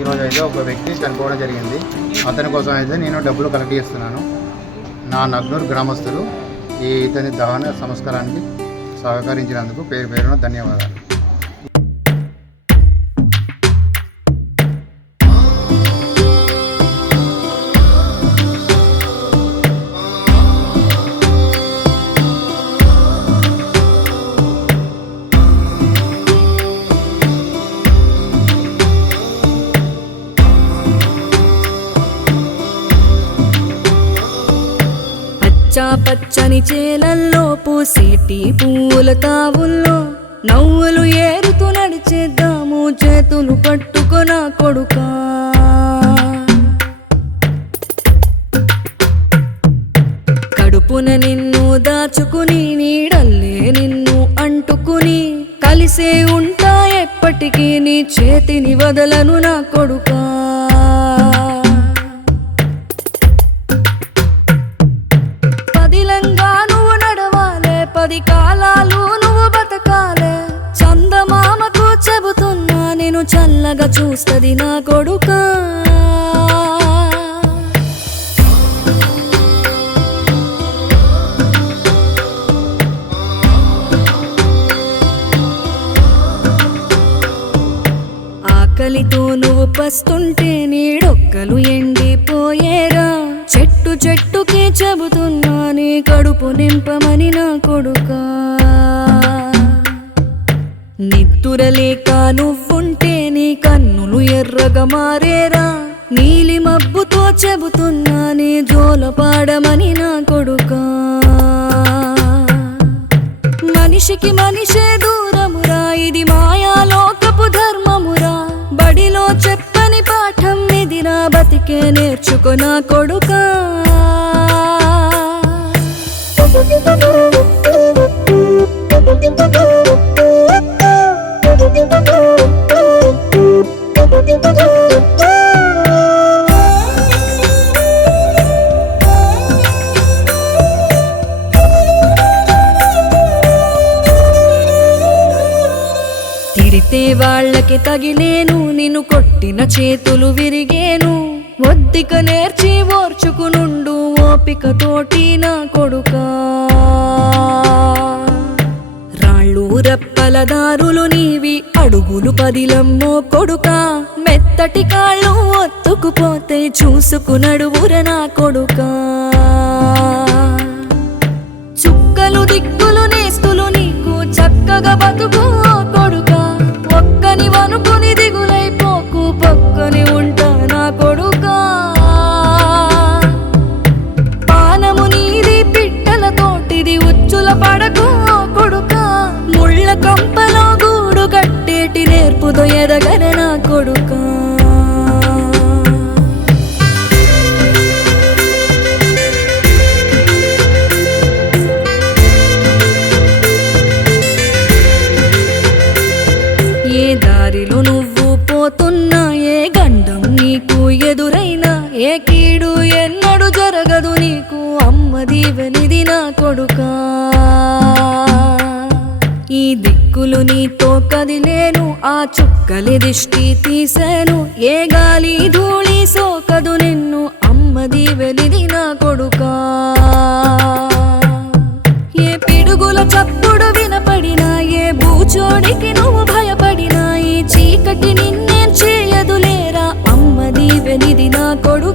ఈరోజు అయితే ఒక వ్యక్తి చనిపోవడం జరిగింది. అతని కోసం అయితే నేను డబ్బులు కలెక్ట్ చేస్తున్నాను. నా నగ్నూరు గ్రామస్తులు ఇతని దహన సంస్కారానికి సహకరించినందుకు పేరు పేరున ధన్యవాదాలు. పచ్చని చేలల్లో పూసేటి పూల తావుల్లో నవ్వులు ఏరుతూ నడిచేద్దాము చేతులు పట్టుకొన కొడుకా. కడుపున నిన్ను దాచుకుని నీడల్లే నిన్ను అంటుకుని కలిసే ఉంటా ఎప్పటికీ నీ చేతిని వదలను నా కొడుకా. నువ్వు నడవాలే 10 కాలాలు నువ్వు బతకాలే. చందమామకు చెబుతున్నా నేను చల్లగా చూస్తది నా కొడుకా. ఆకలితో నువ్వు పస్తుంటే నీడొక్కలు ఎండిపోయేరా. చెట్టుకే చెబుతున్నా నీ కడుపు నింపమని నా కొడుకా. నిద్దురలేక నువ్వుంటే నీ కన్నులు ఎర్రగా మారేరా. నీలి మబ్బుతో చెబుతున్నా నీ జోల పాడమని నా కొడుకా. మనిషికి మనిషే దూరమురా, ఇది మాయాలోకపు ధర్మమురా. బడిలో చెప్పని పాఠం ఇదిరా, బతికే నేర్చుకో నా కొడుకా. తిడితే వాళ్ళకి తగిలేను, నిన్ను కొట్టిన చేతులు విరిగేను. ఒద్దిక నేర్చి ఓర్చుకునుండు ఓపికతోటి నా కొడుకా. రాళ్ళు రప్పల దారులు నీవి, అడుగులు పదిలమ్మో కొడుకా. మెత్తటి కాళ్ళు ఒత్తుకుపోతే చూసుకునడువుర నా కొడుకా. చుక్కలు దిక్కులు నేస్తులు నీకు చక్కగా బతుకు కొడుకా. ఒక్కని వనుకుని దిగులైపోకు, పక్కని ఉంటా నా కొడుకా. పానము నీది పిట్టల తోటిది, ఉచ్చుల పడకు కొడుకా. ముళ్ళ కంపలో గూడు కట్టేటి నేర్పుతో ఎదగన నా కొడుకా. ఏ దారిలో నువ్వు పోతున్నా, ఏ గండం నీకు ఎదురైనా, ఏ కీడు ఎన్నడు జరగదు నీకు అమ్మ దీవెనిది నా కొడుకా. ఈ దిక్కులు నీతో కదిలేను, ఆ చుక్కలి దిష్టి తీసాను. ఏ గాలి ధూళి సోకదు నిన్ను అమ్మ దీవెనిది నా కొడుకా. ఏ పిడుగుల చప్పుడు వినపడినా, ఏ బూచోడికి నువ్వు భయపడినా, ఈ చీకటి నిన్నేం చేయదులేరా అమ్మ దీవెనిది నా కొడుకా.